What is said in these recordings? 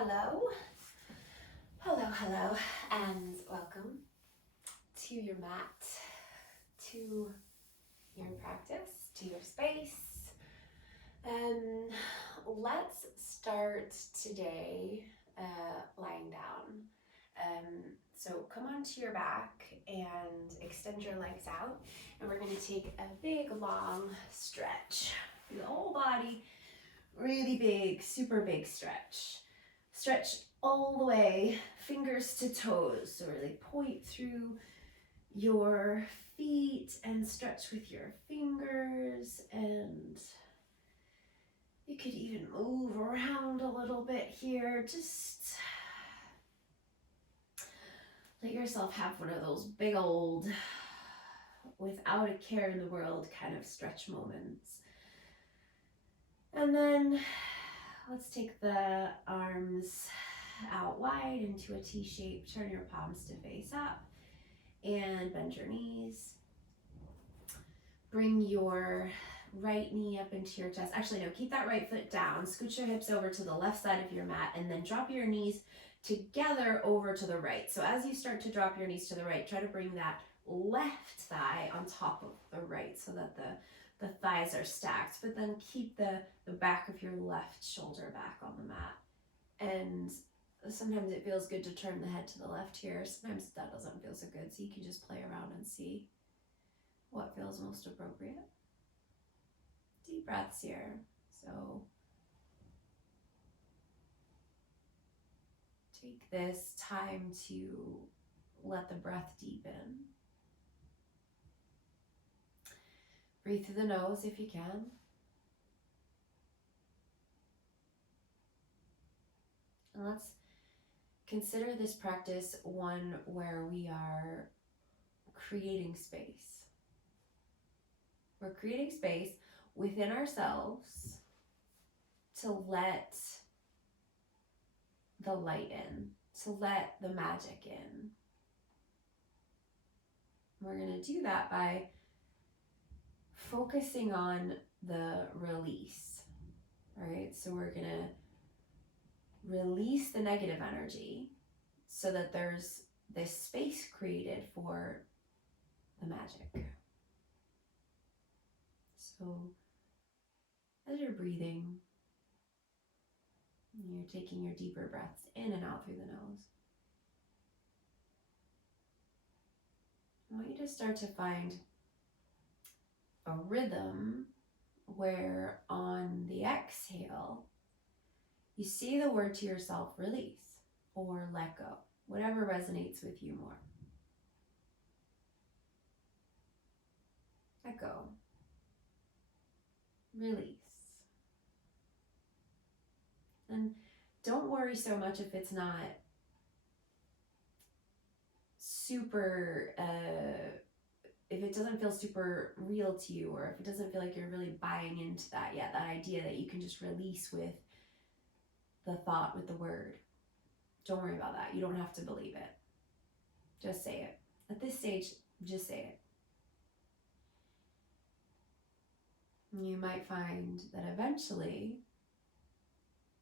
Hello, hello, and welcome to your mat, to your practice, to your space. Let's start today lying down. So come onto your back and extend your legs out, and we're going to take a big, long stretch through the whole body. Really big, super big stretch. Stretch all the way, fingers to toes. So really point through your feet and stretch with your fingers, and you could even move around a little bit here. Just let yourself have one of those big old, without a care in the world kind of stretch moments. And then let's take the arms out wide into a T shape. Turn your palms to face up and bend your knees. Bring your right knee up into your chest. Actually, no, keep that right foot down. Scoot your hips over to the left side of your mat, and then drop your knees together over to the right. So as you start to drop your knees to the right, try to bring that left thigh on top of the right so that the thighs are stacked, but then keep the back of your left shoulder back on the mat. And sometimes it feels good to turn the head to the left here. Sometimes that doesn't feel so good, so you can just play around and see what feels most appropriate. Deep breaths here. So take this time to let the breath deepen. Breathe through the nose if you can. And let's consider this practice one where we are creating space. We're creating space within ourselves to let the light in, to let the magic in. We're going to do that by focusing on the release. All right, so we're going to release the negative energy so that there's this space created for the magic. So as you're breathing, you're taking your deeper breaths in and out through the nose. I want you to start to find a rhythm where on the exhale, you say the word to yourself, release or let go, whatever resonates with you more. Let go. Release. And don't worry so much if it's not super, if it doesn't feel super real to you, or if it doesn't feel like you're really buying into that yet, that idea that you can just release with the thought, with the word. Don't worry about that. You don't have to believe it. Just say it. At this stage, just say it. You might find that eventually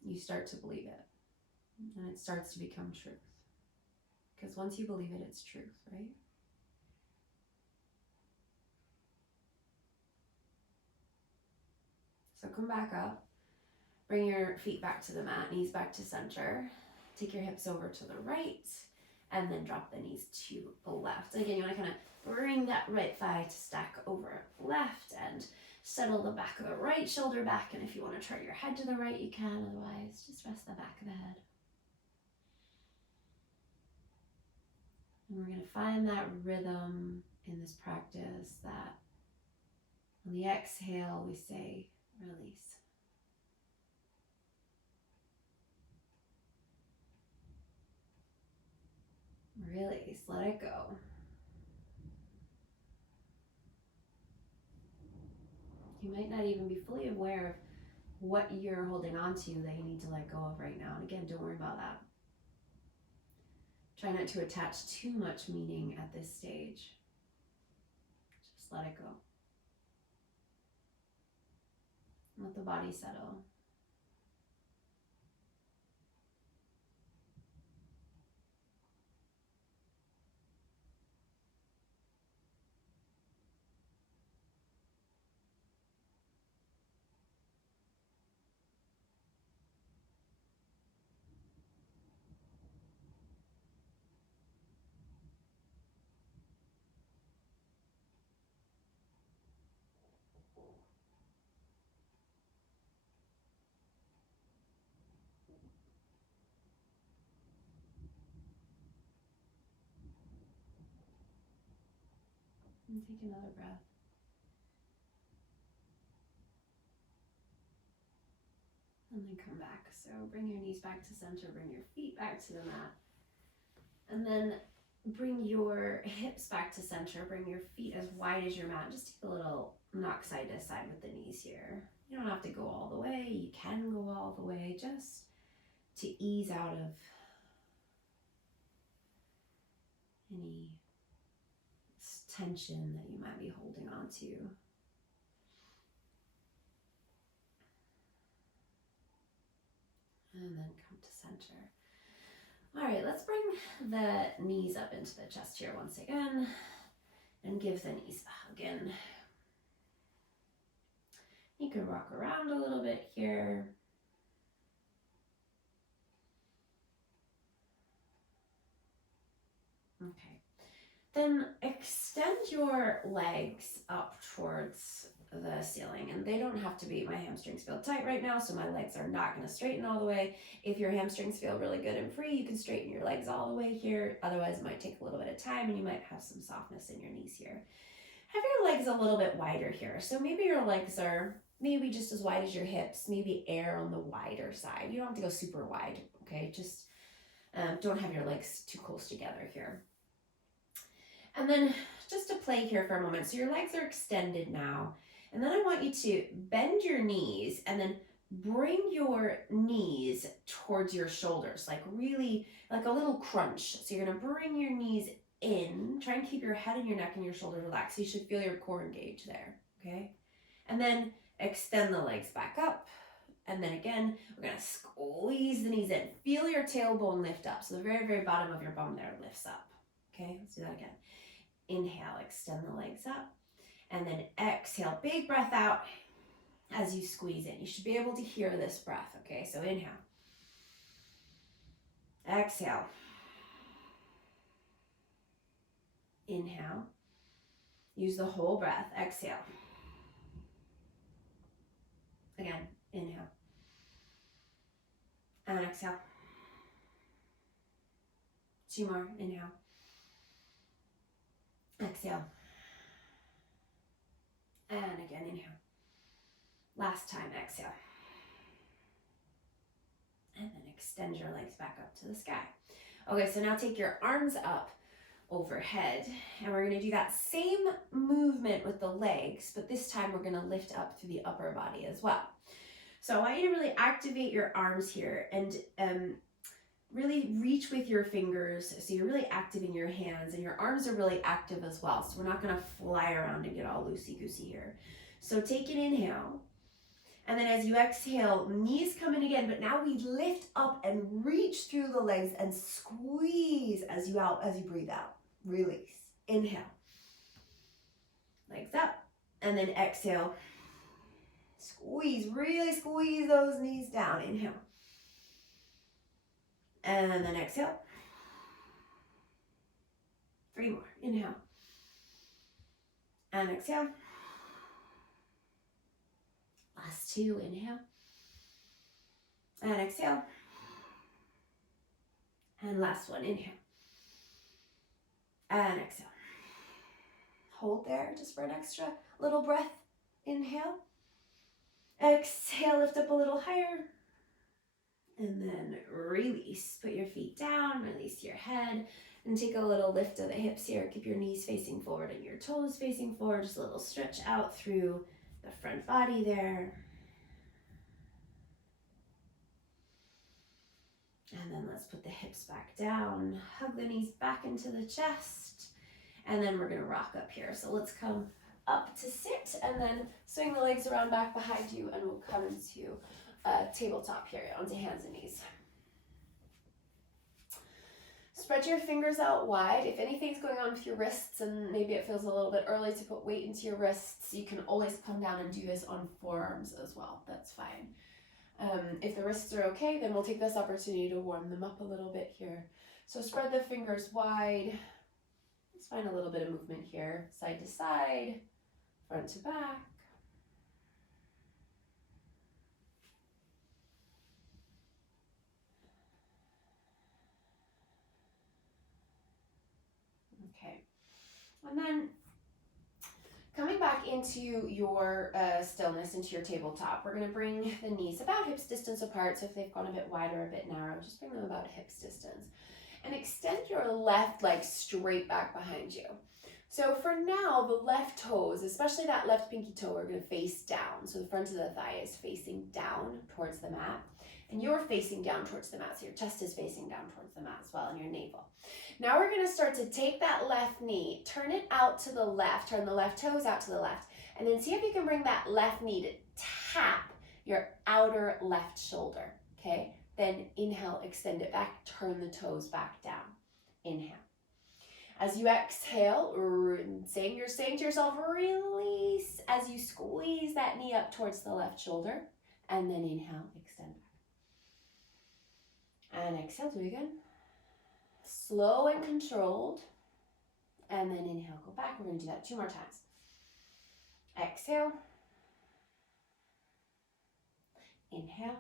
you start to believe it, and it starts to become truth. Because once you believe it, it's truth, right? So come back up, bring your feet back to the mat, knees back to center, take your hips over to the right, and then drop the knees to the left. And again, you want to kind of bring that right thigh to stack over left and settle the back of the right shoulder back. And if you want to turn your head to the right, you can. Otherwise, just rest the back of the head. And we're going to find that rhythm in this practice that on the exhale, we say release. Release, let it go. You might not even be fully aware of what you're holding on to that you need to let go of right now. And again, don't worry about that. Try not to attach too much meaning at this stage. Just let it go. Let the body settle. And take another breath. And then come back. So bring your knees back to center, bring your feet back to the mat. And then bring your hips back to center, bring your feet as wide as your mat. Just take a little knock side to side with the knees here. You don't have to go all the way. You can go all the way just to ease out of any tension that you might be holding on to. And then come to center. All right, let's bring the knees up into the chest here once again and give the knees a hug in. You can rock around a little bit here. Okay. Then extend your legs up towards the ceiling, and they don't have to be. My hamstrings feel tight right now, so my legs are not going to straighten all the way. If your hamstrings feel really good and free, you can straighten your legs all the way here. Otherwise, it might take a little bit of time, and you might have some softness in your knees here. Have your legs a little bit wider here. So maybe your legs are maybe just as wide as your hips, maybe err on the wider side. You don't have to go super wide, okay? Just don't have your legs too close together here. And then just to play here for a moment. So your legs are extended now. And then I want you to bend your knees and then bring your knees towards your shoulders, like really like a little crunch. So you're gonna bring your knees in, try and keep your head and your neck and your shoulders relaxed. So you should feel your core engaged there, okay? And then extend the legs back up. And then again, we're gonna squeeze the knees in. Feel your tailbone lift up. So the very, very bottom of your bum there lifts up, okay? Let's do that again. Inhale, extend the legs up. And then exhale, big breath out as you squeeze in. You should be able to hear this breath, okay? So inhale. Exhale. Inhale. Use the whole breath. Exhale. Again, inhale. And exhale. 2 more. Inhale. Exhale. And again, inhale. Last time, exhale. And then extend your legs back up to the sky. Okay, so now take your arms up overhead, and we're gonna do that same movement with the legs, but this time we're gonna lift up through the upper body as well. So I want you to really activate your arms here and really reach with your fingers. So you're really active in your hands, and your arms are really active as well. So we're not gonna fly around and get all loosey-goosey here. So take an inhale. And then as you exhale, knees come in again, but now we lift up and reach through the legs and squeeze as you breathe out. Release. Inhale. Legs up. And then exhale. Squeeze. Really squeeze those knees down. Inhale. And then exhale. 3 more. Inhale. And exhale. Last 2, inhale. And exhale. And last one, inhale. And exhale. Hold there just for an extra little breath. Inhale. Exhale, lift up a little higher. And then release. Put your feet down, release your head, and take a little lift of the hips here. Keep your knees facing forward and your toes facing forward. Just a little stretch out through the front body there. And then let's put the hips back down, hug the knees back into the chest, and then we're gonna rock up here. So let's come up to sit, and then swing the legs around back behind you, and we'll come into tabletop here, onto hands and knees. Spread your fingers out wide. If anything's going on with your wrists and maybe it feels a little bit early to put weight into your wrists, you can always come down and do this on forearms as well. That's fine. If the wrists are okay, then we'll take this opportunity to warm them up a little bit here. So spread the fingers wide. Let's find a little bit of movement here, side to side, front to back. Okay, and then Coming back into your stillness, into your tabletop, we're going to bring the knees about hips distance apart. So if they've gone a bit wide or a bit narrow, just bring them about hips distance. And extend your left leg straight back behind you. So for now, the left toes, especially that left pinky toe, are going to face down. So the front of the thigh is facing down towards the mat. And you're facing down towards the mat. So your chest is facing down towards the mat as well, and your navel. Now we're going to start to take that left knee, turn it out to the left, turn the left toes out to the left, and then see if you can bring that left knee to tap your outer left shoulder, okay? Then inhale, extend it back, turn the toes back down. Inhale. As you exhale, you're saying to yourself, release as you squeeze that knee up towards the left shoulder, and then inhale, extend back. And exhale, do it again. Slow and controlled, and then inhale, go back. We're going to do that 2 more times. Exhale. Inhale.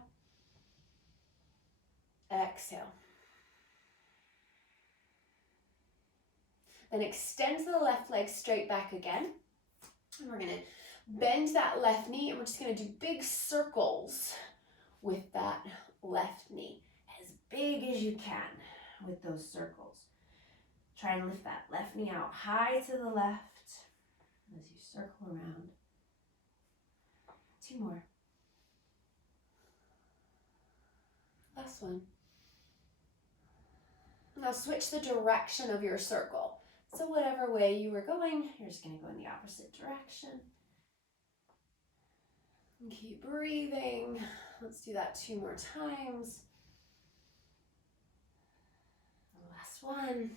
Exhale. Then extend the left leg straight back again. And we're going to bend that left knee, and we're just going to do big circles with that left knee. As big as you can with those circles. Try and lift that left knee out high to the left as you circle around. 2 more. Last one. Now switch the direction of your circle. So whatever way you were going, you're just going to go in the opposite direction. And keep breathing. Let's do that 2 more times. Last one.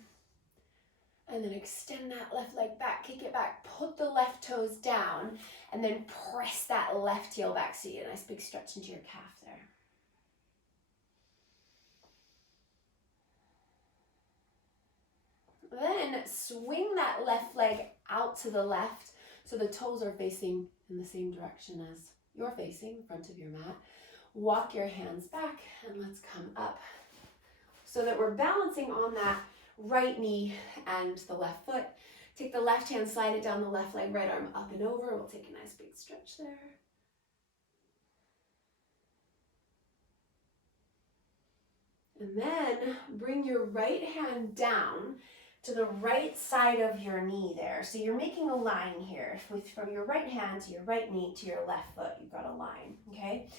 And then extend that left leg back, kick it back, put the left toes down, and then press that left heel back. So you get a nice big stretch into your calf there. Then swing that left leg out to the left so the toes are facing in the same direction as you're facing, front of your mat. Walk your hands back and let's come up so that we're balancing on that right knee and the left foot. Take the left hand, slide it down the left leg, right arm up and over. We'll take a nice big stretch there. And then bring your right hand down to the right side of your knee there. So you're making a line here from your right hand to your right knee to your left foot. You've got a line, okay?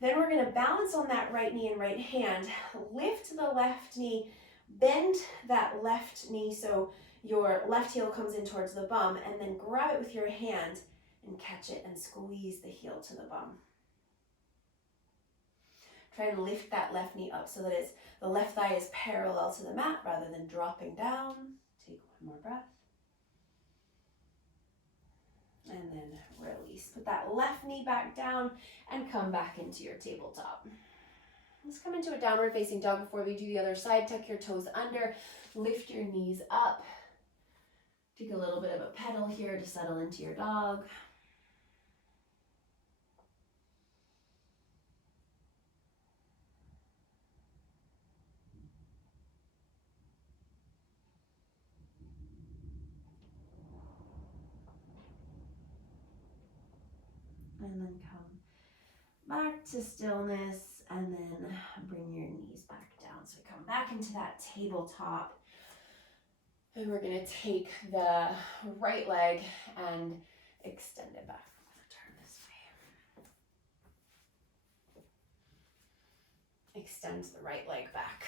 Then we're going to balance on that right knee and right hand. Lift the left knee, bend that left knee so your left heel comes in towards the bum, and then grab it with your hand and catch it and squeeze the heel to the bum. Try and lift that left knee up so that the left thigh is parallel to the mat rather than dropping down. Take 1 more breath. And then release. Put that left knee back down and come back into your tabletop. Let's come into a downward facing dog before we do the other side. Tuck your toes under, lift your knees up. Take a little bit of a pedal here to settle into your dog. And then come back to stillness, and then bring your knees back down. So come back into that tabletop, and we're going to take the right leg and extend it back. I'm going to turn this way. Extend the right leg back,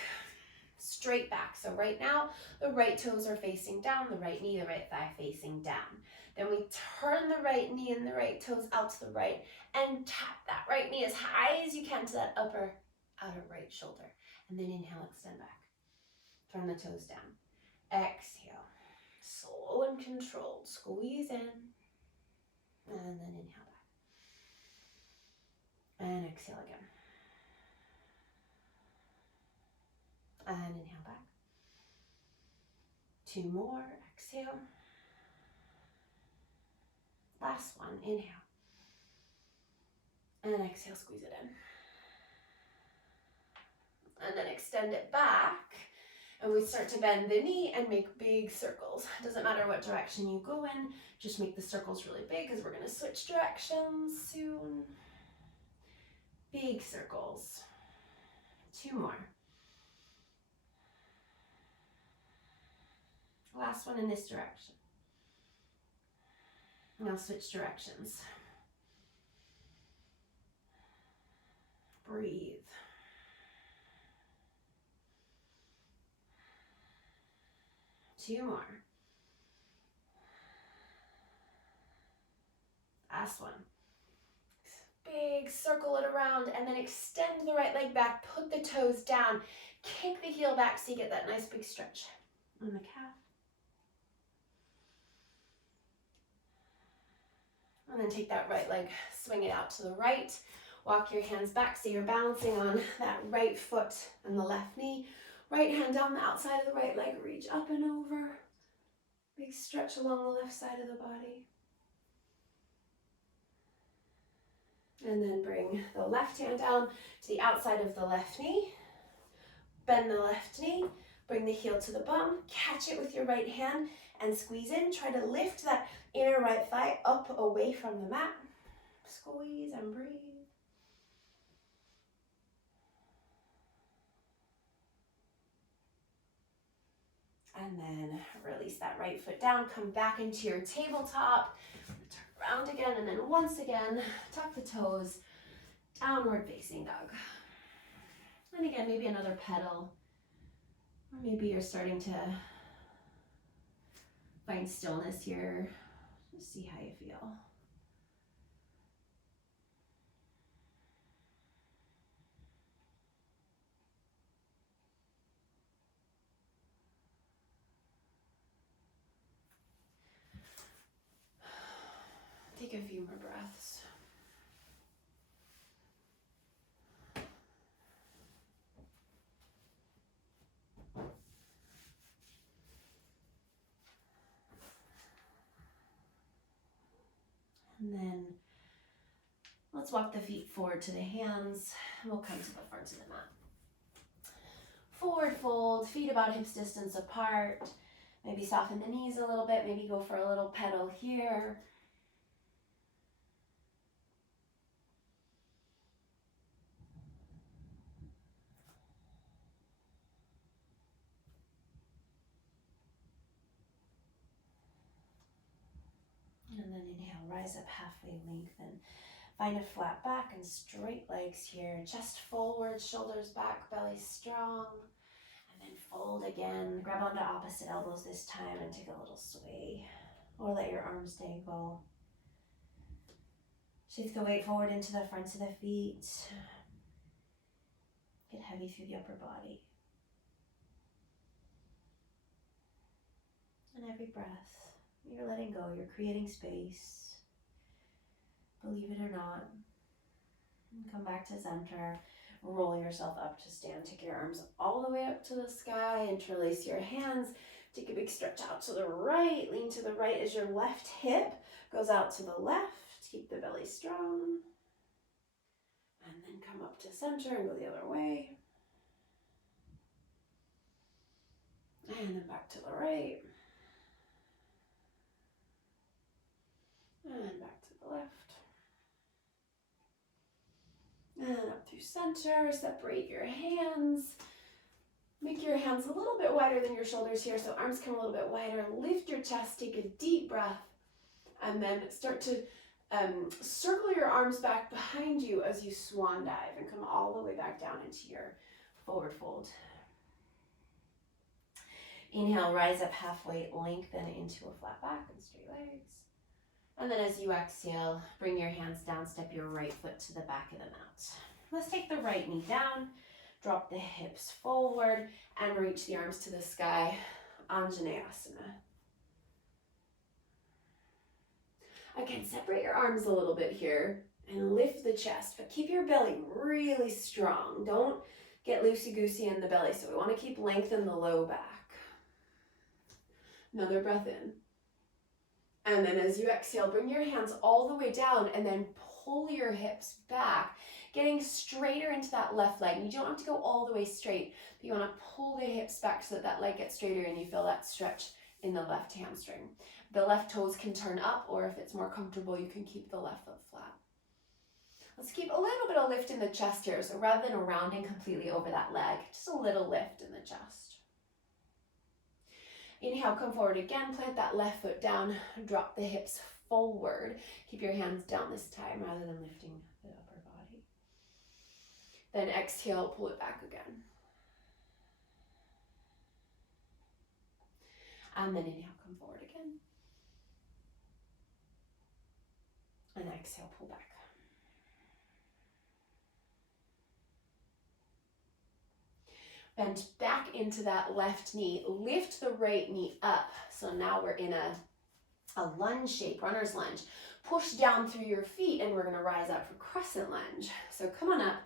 straight back. So right now, the right toes are facing down, the right knee, the right thigh facing down. Then we turn the right knee and the right toes out to the right and tap that right knee as high as you can to that outer right shoulder. And then inhale, extend back. Turn the toes down. Exhale. Slow and controlled. Squeeze in. And then inhale back. And exhale again. And inhale back. 2 more. Exhale. Last one, inhale. And exhale, squeeze it in. And then extend it back. And we start to bend the knee and make big circles. Doesn't matter what direction you go in, just make the circles really big because we're gonna switch directions soon. Big circles. 2 more. Last one in this direction. Now switch directions. Breathe. Two more. Last one. Big circle it around and then extend the right leg back, put the toes down, kick the heel back so you get that nice big stretch on the calf. And then take that right leg, swing it out to the right, walk your hands back so you're balancing on that right foot and the left knee. Right hand down the outside of the right leg, reach up and over. Big stretch along the left side of the body. And then bring the left hand down to the outside of the left knee. Bend the left knee, bring the heel to the bum, catch it with your right hand and squeeze in. Try to lift that inner right thigh up away from the mat. Squeeze and breathe. And then release that right foot down, come back into your tabletop, turn around again, and then once again, tuck the toes, downward facing dog. And again, maybe another pedal, or maybe you're starting to find stillness here. Just see how you feel. Take a few more breaths. And then let's walk the feet forward to the hands. We'll come to the front of the mat. Forward fold, feet about hips distance apart. Maybe soften the knees a little bit. Maybe go for a little pedal here. And then inhale, rise up halfway, lengthen. Find a flat back and straight legs here. Chest forward, shoulders back, belly strong. And then fold again. Grab onto opposite elbows this time and take a little sway. Or let your arms dangle. Shift the weight forward into the fronts of the feet. Get heavy through the upper body. And every breath, you're letting go, you're creating space. Believe it or not. And come back to center. Roll yourself up to stand. Take your arms all the way up to the sky. Interlace your hands. Take a big stretch out to the right. Lean to the right as your left hip goes out to the left. Keep the belly strong. And then come up to center and go the other way. And then back to the right. And back to the left. And up through center, separate your hands. Make your hands a little bit wider than your shoulders here, so arms come a little bit wider. Lift your chest, take a deep breath, and then start to circle your arms back behind you as you swan dive and come all the way back down into your forward fold. Inhale, rise up halfway, lengthen into a flat back and straight legs. And then as you exhale, bring your hands down, step your right foot to the back of the mat. Let's take the right knee down, drop the hips forward, and reach the arms to the sky, Anjaneyasana. Again, separate your arms a little bit here and lift the chest, but keep your belly really strong. Don't get loosey-goosey in the belly, so we want to keep lengthen the low back. Another breath in. And then as you exhale, bring your hands all the way down and then pull your hips back, getting straighter into that left leg. And you don't have to go all the way straight, but you want to pull the hips back so that that leg gets straighter and you feel that stretch in the left hamstring. The left toes can turn up, or if it's more comfortable, you can keep the left foot flat. Let's keep a little bit of lift in the chest here. So rather than rounding completely over that leg, just a little lift in the chest. Inhale, come forward again, plant that left foot down, drop the hips forward. Keep your hands down this time rather than lifting the upper body. Then exhale, pull it back again. And then inhale, come forward again. And exhale, pull back. Bend back into that left knee. Lift the right knee up. So now we're in a lunge shape, runner's lunge. Push down through your feet and we're gonna rise up for crescent lunge. So come on up.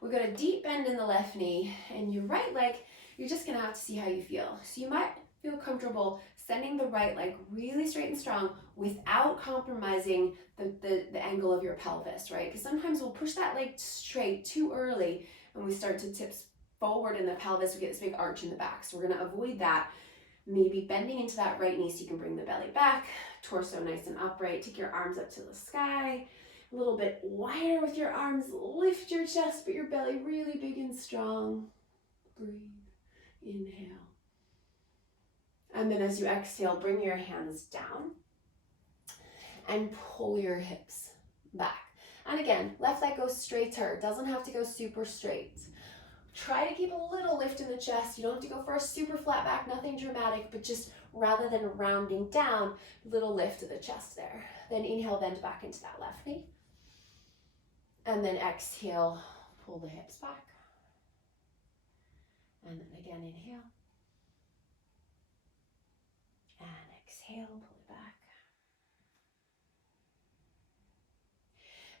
We've got a deep bend in the left knee, and your right leg, you're just gonna have to see how you feel. So you might feel comfortable sending the right leg really straight and strong without compromising the angle of your pelvis, right? Because sometimes we'll push that leg straight too early and we start to tip forward in the pelvis, we get this big arch in the back. So we're gonna avoid that. Maybe bending into that right knee so you can bring the belly back, torso nice and upright, take your arms up to the sky, a little bit wider with your arms, lift your chest, but your belly really big and strong. Breathe, inhale. And then as you exhale, bring your hands down and pull your hips back. And again, left leg goes straighter, doesn't have to go super straight. Try to keep a little lift in the chest. You don't have to go for a super flat back, nothing dramatic, but just rather than rounding down, little lift to the chest there. Then inhale, bend back into that left knee. And then exhale, pull the hips back. And then again, inhale. And exhale, pull it back.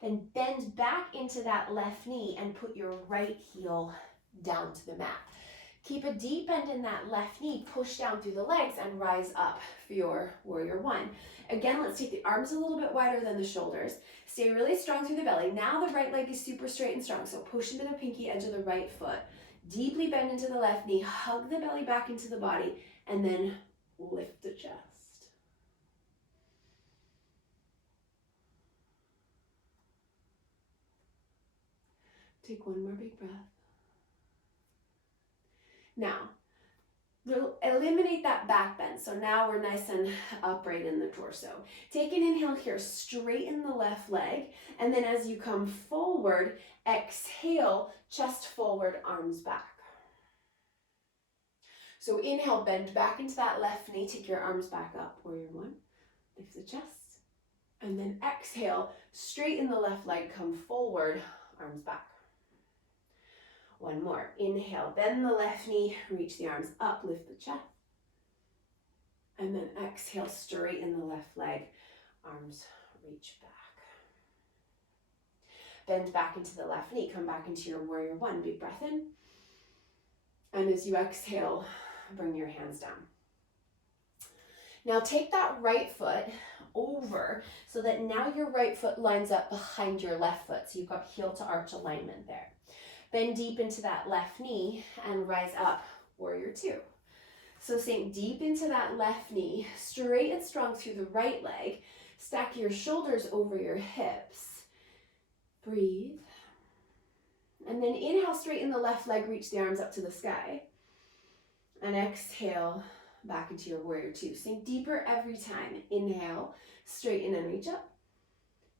Then bend back into that left knee and put your right heel down to the mat. Keep a deep bend in that left knee, push down through the legs and rise up for your warrior one. Again, let's take the arms a little bit wider than the shoulders. Stay really strong through the belly. Now the right leg is super straight and strong, so push into the pinky edge of the right foot. Deeply bend into the left knee, hug the belly back into the body, and then lift the chest. Take one more big breath. Now, we'll eliminate that back bend. So now we're nice and upright in the torso. Take an inhale here, straighten the left leg. And then as you come forward, exhale, chest forward, arms back. So inhale, bend back into that left knee. Take your arms back up, warrior one. Lift the chest. And then exhale, straighten the left leg, come forward, arms back. One more. Inhale, bend the left knee, reach the arms up, lift the chest. And then exhale, straighten the left leg, arms reach back. Bend back into the left knee, come back into your warrior one. Big breath in. And as you exhale, bring your hands down. Now take that right foot over so that now your right foot lines up behind your left foot. So you've got heel to arch alignment there. Bend deep into that left knee and rise up, warrior two. So sink deep into that left knee, straight and strong through the right leg. Stack your shoulders over your hips. Breathe. And then inhale, straighten the left leg, reach the arms up to the sky. And exhale, back into your warrior two. Sink deeper every time. Inhale, straighten and reach up.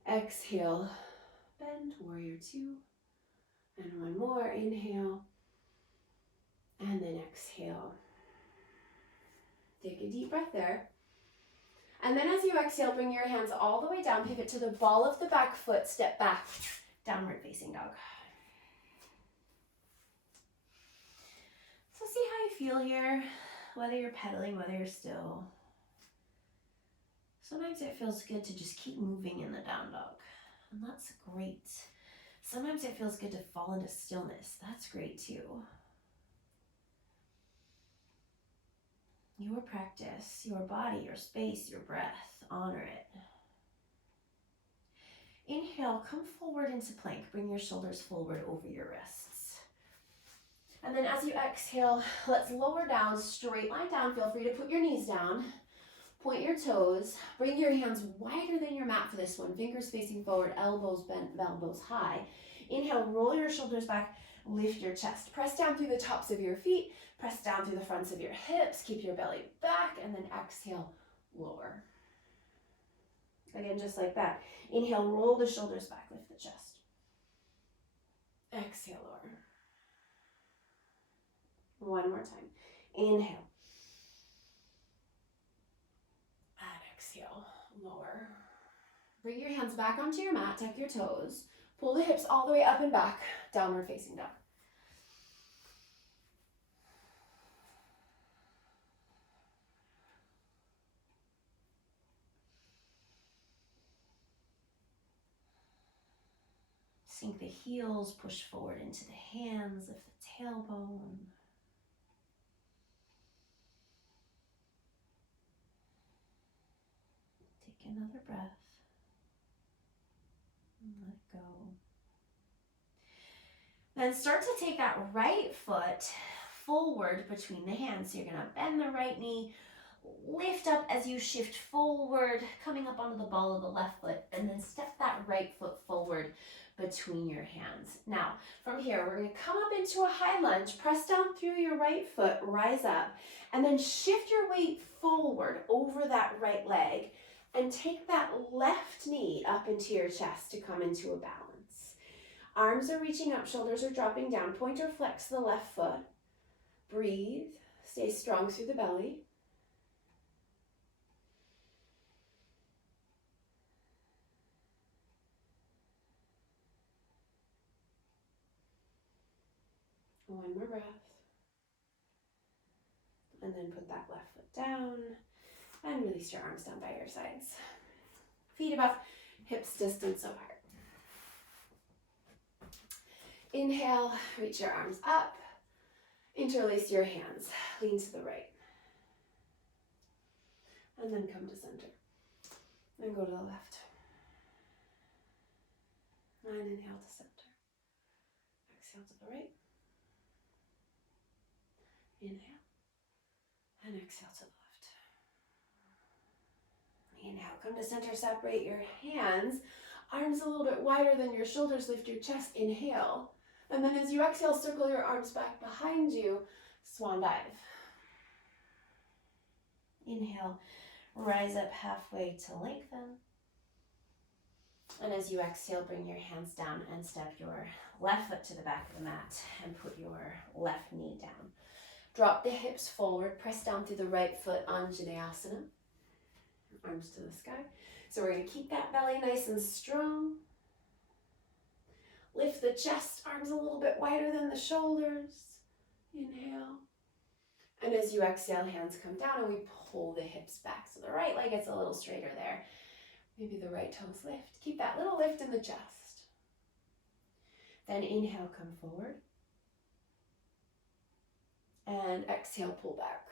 Exhale, bend, warrior two. And one more, inhale, and then exhale. Take a deep breath there. And then as you exhale, bring your hands all the way down, pivot to the ball of the back foot, step back, downward facing dog. So see how you feel here, whether you're pedaling, whether you're still. Sometimes it feels good to just keep moving in the down dog, and that's great. Sometimes it feels good to fall into stillness. That's great too. Your practice, your body, your space, your breath, honor it. Inhale, come forward into plank. Bring your shoulders forward over your wrists. And then as you exhale, let's lower down, straight line down. Feel free to put your knees down. Point your toes. Bring your hands wider than your mat for this one. Fingers facing forward, elbows bent, elbows high. Inhale, roll your shoulders back, lift your chest. Press down through the tops of your feet. Press down through the fronts of your hips. Keep your belly back, and then exhale, lower. Again, just like that. Inhale, roll the shoulders back, lift the chest. Exhale, lower. One more time. Inhale. And exhale, lower. Bring your hands back onto your mat, tuck your toes. Pull the hips all the way up and back, downward facing dog. Sink the heels, push forward into the hands, lift the tailbone. Take another breath. And let it go. Then start to take that right foot forward between the hands. So you're gonna bend the right knee, lift up as you shift forward, coming up onto the ball of the left foot, and then step that right foot forward between your hands. Now, from here, we're gonna come up into a high lunge, press down through your right foot, rise up, and then shift your weight forward over that right leg, and take that left knee up into your chest to come into a balance. Arms are reaching up, shoulders are dropping down. Point or flex the left foot. Breathe, stay strong through the belly. One more breath. And then put that left foot down and release your arms down by your sides. Feet above, hips distance apart. Inhale, reach your arms up. Interlace your hands, lean to the right. And then come to center. And go to the left. And inhale to center. Exhale to the right. Inhale. And exhale to the left. Inhale, come to center, separate your hands. Arms a little bit wider than your shoulders, lift your chest, inhale. And then as you exhale, circle your arms back behind you, swan dive. Inhale, rise up halfway to lengthen. And as you exhale, bring your hands down and step your left foot to the back of the mat and put your left knee down. Drop the hips forward, press down through the right foot, Anjaneyasana. Arms to the sky. So we're going to keep that belly nice and strong. Lift the chest, arms a little bit wider than the shoulders. Inhale. And as you exhale, hands come down and we pull the hips back. So the right leg gets a little straighter there. Maybe the right toes lift. Keep that little lift in the chest. Then inhale, come forward. And exhale, pull back.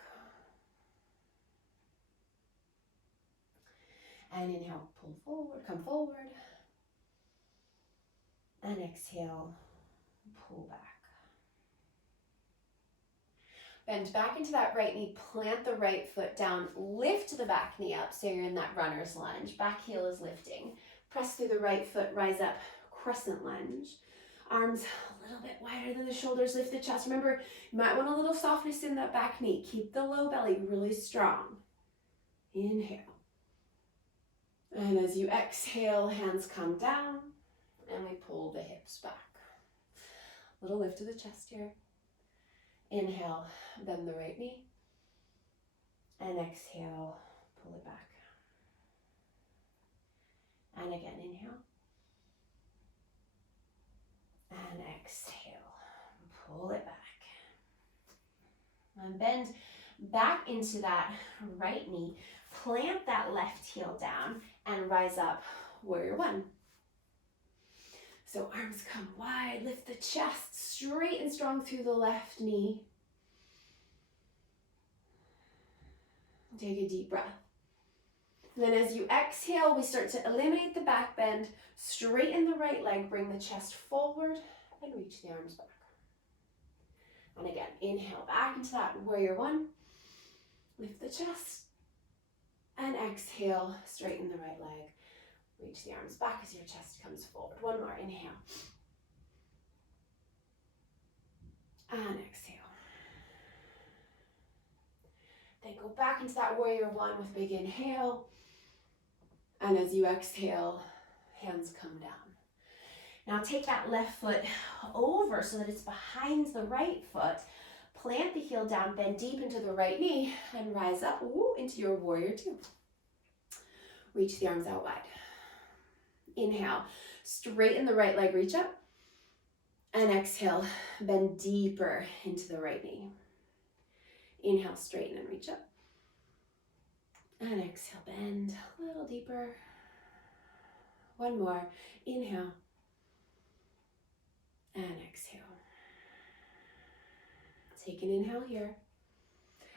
And inhale, pull forward, come forward. And exhale, pull back. Bend back into that right knee, plant the right foot down, lift the back knee up so you're in that runner's lunge. Back heel is lifting. Press through the right foot, rise up, crescent lunge. Arms a little bit wider than the shoulders, lift the chest. Remember, you might want a little softness in that back knee. Keep the low belly really strong. Inhale. And as you exhale, hands come down and we pull the hips back. Little lift to the chest here. Inhale, bend the right knee. And exhale, pull it back. And again, inhale. And exhale, pull it back. And bend back into that right knee. Plant that left heel down and rise up, warrior one. So arms come wide, lift the chest straight and strong through the left knee. Take a deep breath. And then as you exhale, we start to eliminate the back bend, straighten the right leg, bring the chest forward, and reach the arms back. And again, inhale back into that warrior one. Lift the chest. And exhale, straighten the right leg. Reach the arms back as your chest comes forward. One more, inhale. And exhale. Then go back into that warrior one with big inhale. And as you exhale, hands come down. Now take that left foot over so that it's behind the right foot. Plant the heel down, bend deep into the right knee, and rise up into your warrior two. Reach the arms out wide. Inhale, straighten the right leg, reach up. And exhale, bend deeper into the right knee. Inhale, straighten and reach up. And exhale, bend a little deeper. One more. Inhale. And exhale. Take an inhale here.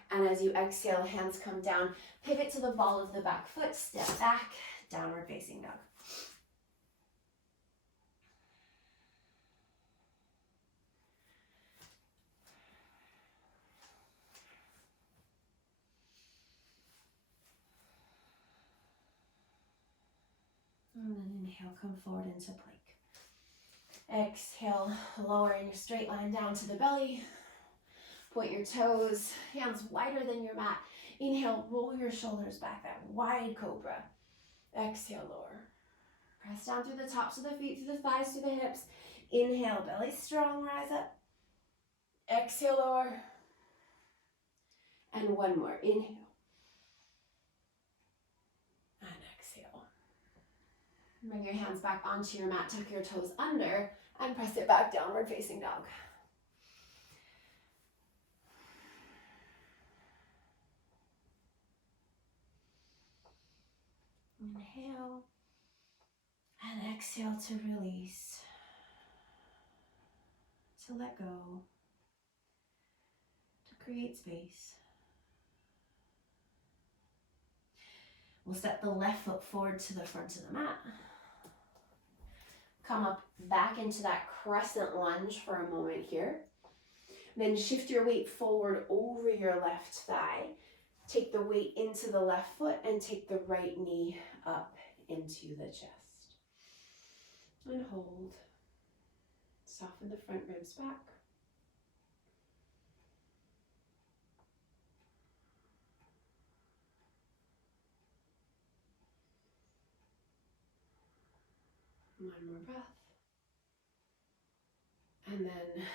And as you exhale, hands come down. Pivot to the ball of the back foot. Step back. Downward facing dog. And then inhale, come forward into plank. Exhale, lower in your straight line down to the belly. Point your toes, hands wider than your mat. Inhale, roll your shoulders back, that wide cobra. Exhale, lower. Press down through the tops of the feet, through the thighs, through the hips. Inhale, belly strong, rise up. Exhale, lower. And one more, inhale. And exhale. Bring your hands back onto your mat, tuck your toes under, and press it back, downward facing dog. Inhale, and exhale to release, to let go, to create space. We'll step the left foot forward to the front of the mat. Come up back into that crescent lunge for a moment here. Then shift your weight forward over your left thigh. Take the weight into the left foot and take the right knee up into the chest. And hold. Soften the front ribs back. One more breath. And then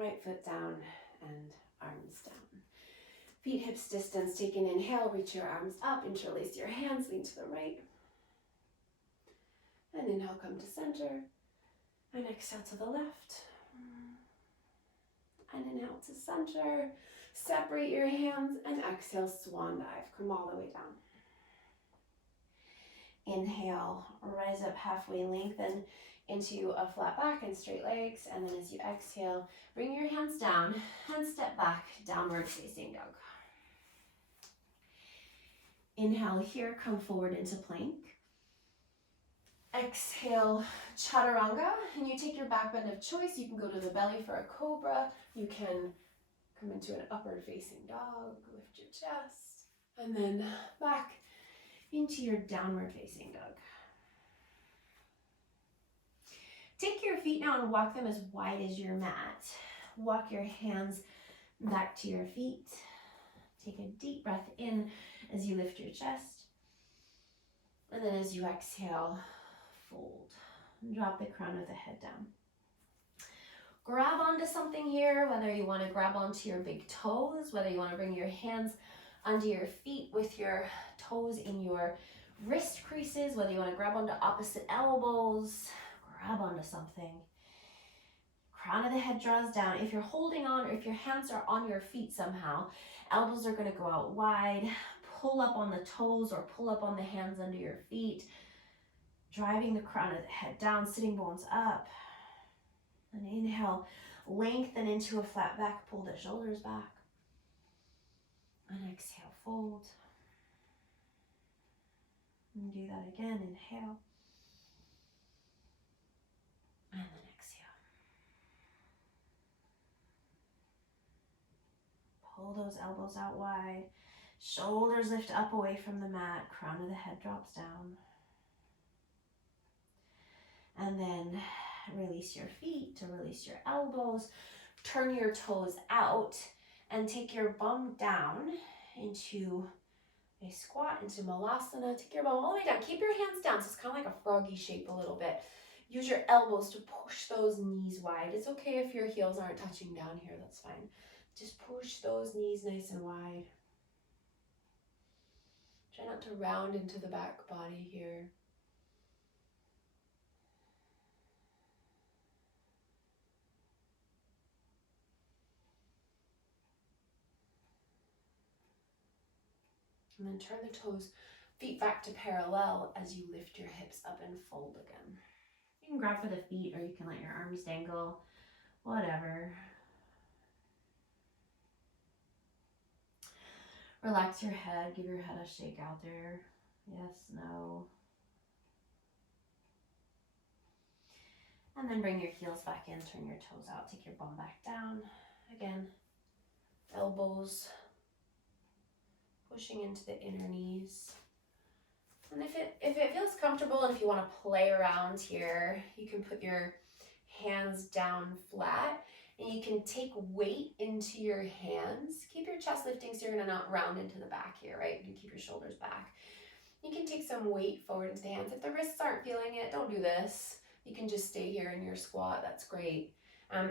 right foot down and arms down. Feet hips distance. Take an inhale, reach your arms up, interlace your hands, lean to the right. And inhale, come to center. And exhale to the left. And inhale to center. Separate your hands and exhale, swan dive. Come all the way down. Inhale, rise up halfway, lengthen into a flat back and straight legs. And then as you exhale, bring your hands down and step back, downward facing dog. Inhale here, come forward into plank. Exhale, chaturanga, and you take your back bend of choice. You can go to the belly for a cobra. You can come into an upward facing dog, lift your chest, and then back into your downward facing dog. Take your feet now and walk them as wide as your mat. Walk your hands back to your feet. Take a deep breath in as you lift your chest. And then as you exhale, fold. Drop the crown of the head down. Grab onto something here, whether you want to grab onto your big toes, whether you want to bring your hands under your feet with your toes in your wrist creases, whether you want to grab onto opposite elbows, grab onto something. Crown of the head draws down. If you're holding on or if your hands are on your feet somehow, elbows are going to go out wide. Pull up on the toes or pull up on the hands under your feet. Driving the crown of the head down, sitting bones up. And inhale, lengthen into a flat back, pull the shoulders back. And exhale, fold. And do that again, inhale. And then exhale. Pull those elbows out wide. Shoulders lift up away from the mat. Crown of the head drops down. And then release your feet to release your elbows. Turn your toes out and take your bum down into a squat, into Malasana. Take your bum all the way down. Keep your hands down, so it's kind of like a froggy shape a little bit. Use your elbows to push those knees wide. It's okay if your heels aren't touching down here, that's fine. Just push those knees nice and wide. Try not to round into the back body here. And then turn the toes, feet back to parallel as you lift your hips up and fold again. You can grab for the feet or you can let your arms dangle, whatever. Relax your head, give your head a shake out there. Yes, no. And then bring your heels back in, turn your toes out, take your bum back down. Again, elbows pushing into the inner knees. And if it feels comfortable and if you want to play around here, you can put your hands down flat and you can take weight into your hands. Keep your chest lifting so you're going to not round into the back here, right? You keep your shoulders back. You can take some weight forward into the hands. If the wrists aren't feeling it, don't do this. You can just stay here in your squat. That's great.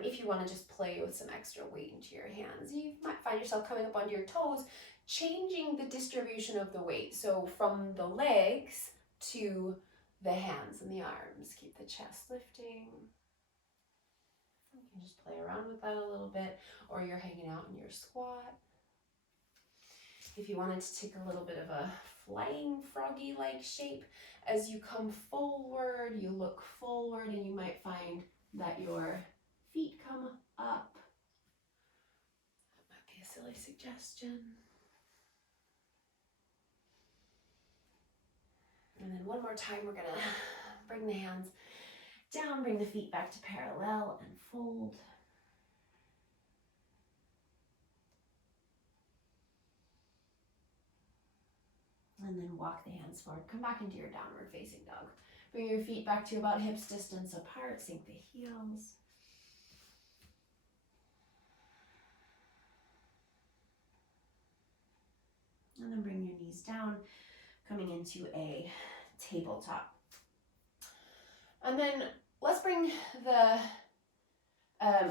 If you want to just play with some extra weight into your hands, you might find yourself coming up onto your toes, changing the distribution of the weight. So from the legs to the hands and the arms. Keep the chest lifting. You can just play around with that a little bit, or you're hanging out in your squat. If you wanted to take a little bit of a flying froggy-like shape, as you come forward, you look forward, and you might find that your feet come up. That might be a silly suggestion. And then one more time, we're gonna bring the hands down, bring the feet back to parallel and fold. And then walk the hands forward. Come back into your downward facing dog. Bring your feet back to about hips distance apart. Sink the heels. And then bring your knees down, coming into a tabletop. And then let's bring the,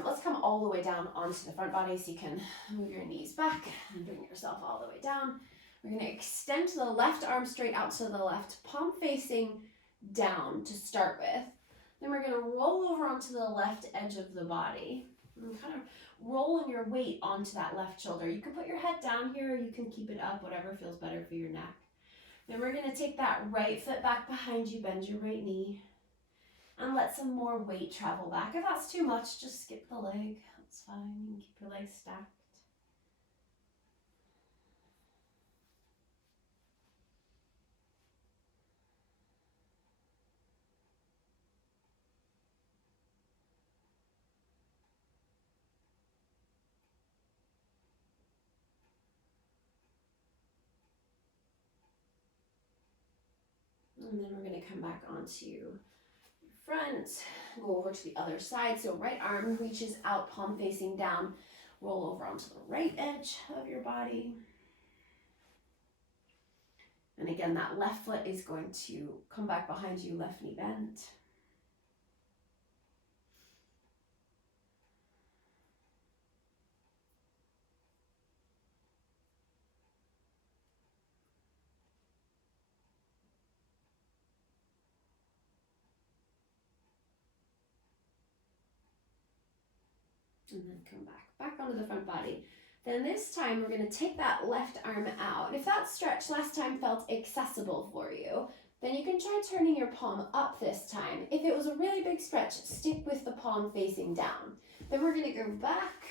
let's come all the way down onto the front body so you can move your knees back and bring yourself all the way down. We're going to extend the left arm straight out to the left, palm facing down to start with. Then we're going to roll over onto the left edge of the body. And kind of rolling your weight onto that left shoulder. You can put your head down here, or you can keep it up, whatever feels better for your neck. Then we're going to take that right foot back behind you, bend your right knee, and let some more weight travel back. If that's too much, just skip the leg. That's fine. You can keep your legs stacked. And then we're going to come back onto front, go over to the other side. So right arm reaches out, palm facing down, roll over onto the right edge of your body. And again, that left foot is going to come back behind you, left knee bent. And then come back onto the front body. Then this time we're going to take that left arm out. If that stretch last time felt accessible for you, then you can try turning your palm up this time. If it was a really big stretch, stick with the palm facing down. Then we're going to go back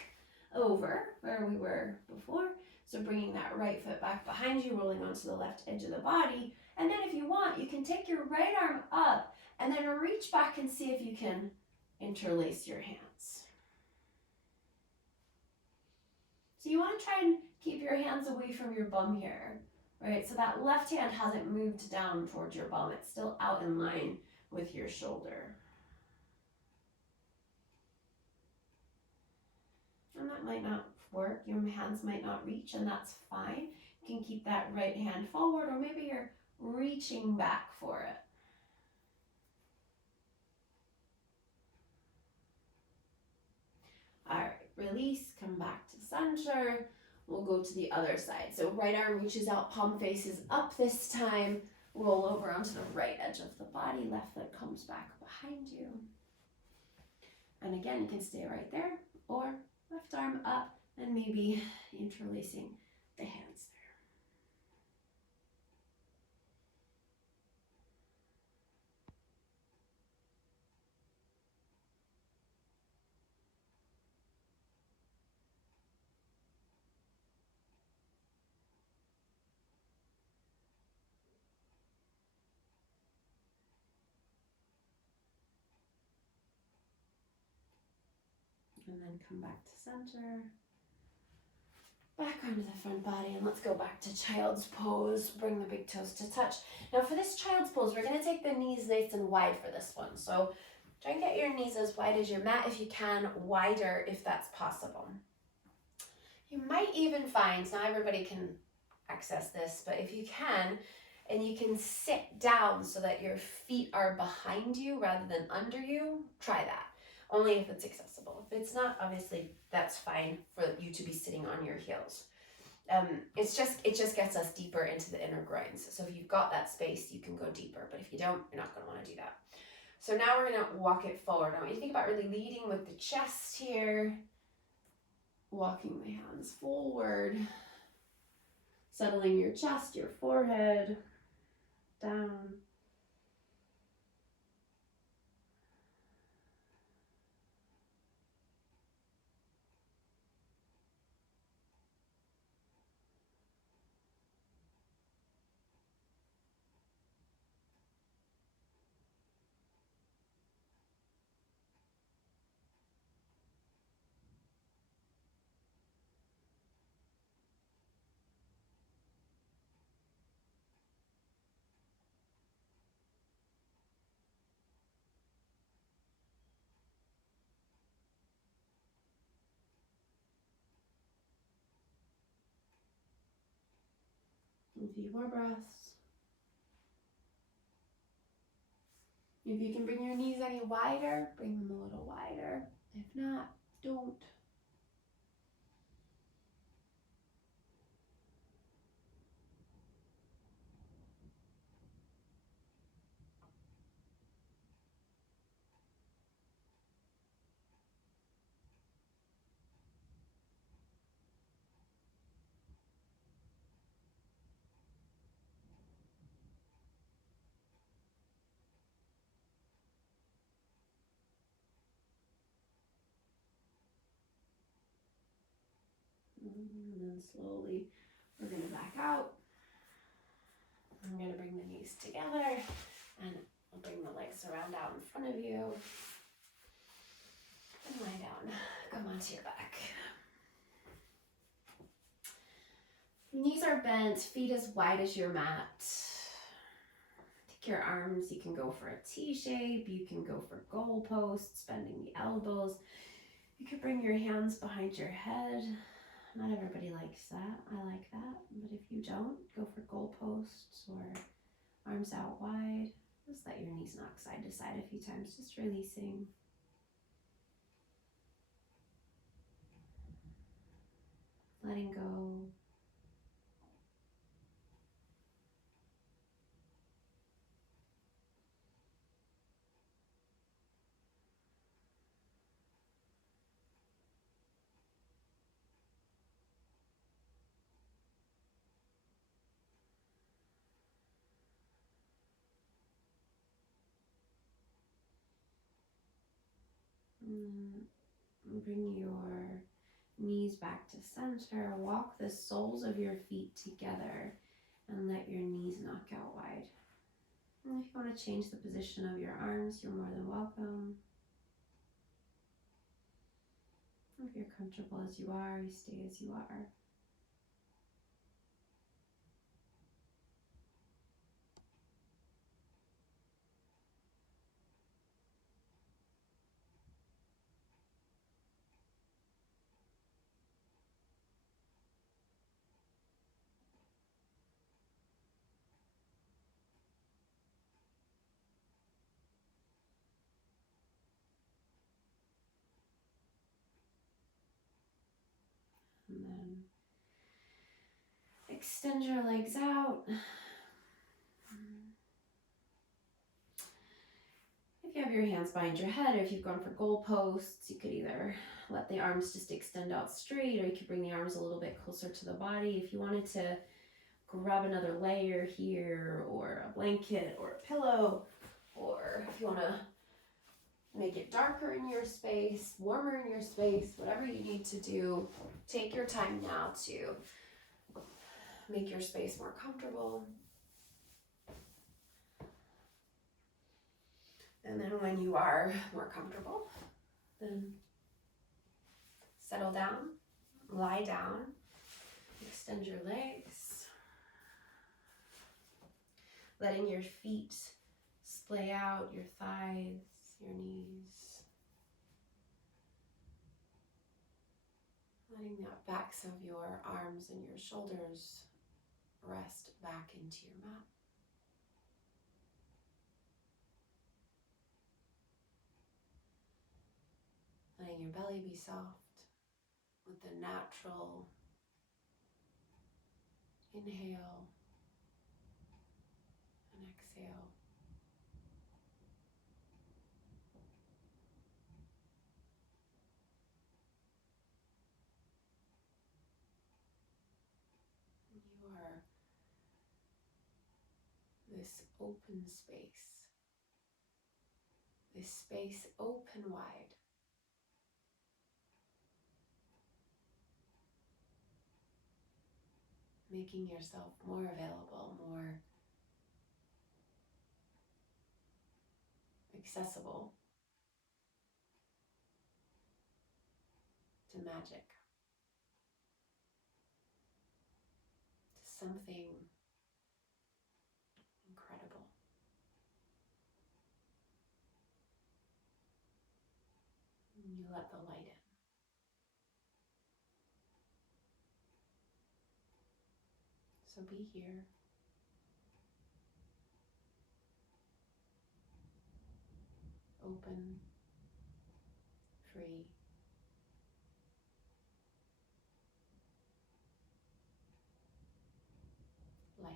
over where we were before. So bringing that right foot back behind you, rolling onto the left edge of the body. And then if you want, you can take your right arm up and then reach back and see if you can interlace your hands. So you want to try and keep your hands away from your bum here, right? So that left hand hasn't moved down towards your bum. It's still out in line with your shoulder. And that might not work. Your hands might not reach, and that's fine. You can keep that right hand forward, or maybe you're reaching back for it. All right, release, come back to center. We'll go to the other side. So right arm reaches out, palm faces up this time. Roll over onto the right edge of the body. Left foot comes back behind you. And again, you can stay right there, or left arm up and maybe interlacing the hands there. And then come back to center. Back onto the front body, and let's go back to child's pose. Bring the big toes to touch. Now for this child's pose, we're going to take the knees nice and wide for this one. So try and get your knees as wide as your mat if you can, wider if that's possible. You might even find, not everybody can access this, but if you can, and you can sit down so that your feet are behind you rather than under you, try that. Only if it's accessible. If it's not, obviously that's fine for you to be sitting on your heels. It just gets us deeper into the inner groins. So if you've got that space, you can go deeper. But if you don't, you're not going to want to do that. So now we're going to walk it forward. I want you to think about really leading with the chest here. Walking the hands forward. Settling your chest, your forehead down. A few more breaths. If you can bring your knees any wider, bring them a little wider. If not, don't. And then slowly we're going to back out. I'm going to bring the knees together and I'll bring the legs around out in front of you. And lie down. Come onto your back. Knees are bent, feet as wide as your mat. Take your arms, you can go for a T shape, you can go for goalposts, bending the elbows. You could bring your hands behind your head. Not everybody likes that. I like that. But if you don't, go for goalposts or arms out wide. Just let your knees knock side to side a few times, just releasing. Letting go. Bring your Knees back to center. Walk the soles of your feet together and let your knees knock out wide. And if you want to change the position of your arms, you're more than welcome. If you're comfortable as you are, you stay as you are. And then extend your legs out. If you have your hands behind your head, or if you've gone for goalposts, you could either let the arms just extend out straight, or you could bring the arms a little bit closer to the body. If you wanted to grab another layer here, or a blanket, or a pillow, or if you want to make it darker in your space, warmer in your space, whatever you need to do, take your time now to make your space more comfortable. And then when you are more comfortable, then settle down, lie down, extend your legs, letting your feet splay out, your thighs, your knees, letting the backs of your arms and your shoulders rest back into your mat. Letting your belly be soft with the natural inhale and exhale. You are this open space, this space open wide, making yourself more available, more accessible to magic, to something incredible. And you let the light in. So be here, open, free, light.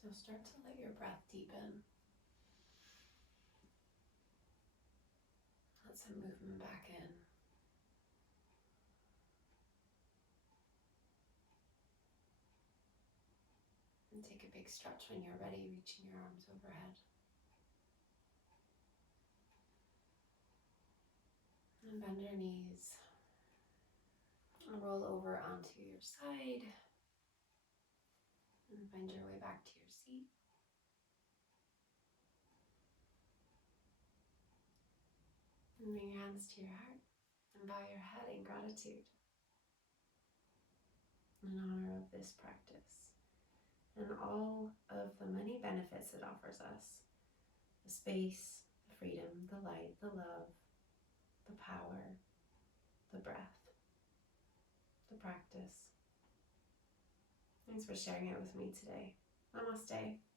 So start to let your breath deepen. Let some movement back in. And take a big stretch when you're ready, reaching your arms overhead. And bend your knees. And roll over onto your side. And find your way back to your seat. And bring your hands to your heart. And bow your head in gratitude. In honor of this practice. And all of the many benefits it offers us. The space, the freedom, the light, the love, the power, the breath, the practice. Thanks for sharing it with me today. Namaste.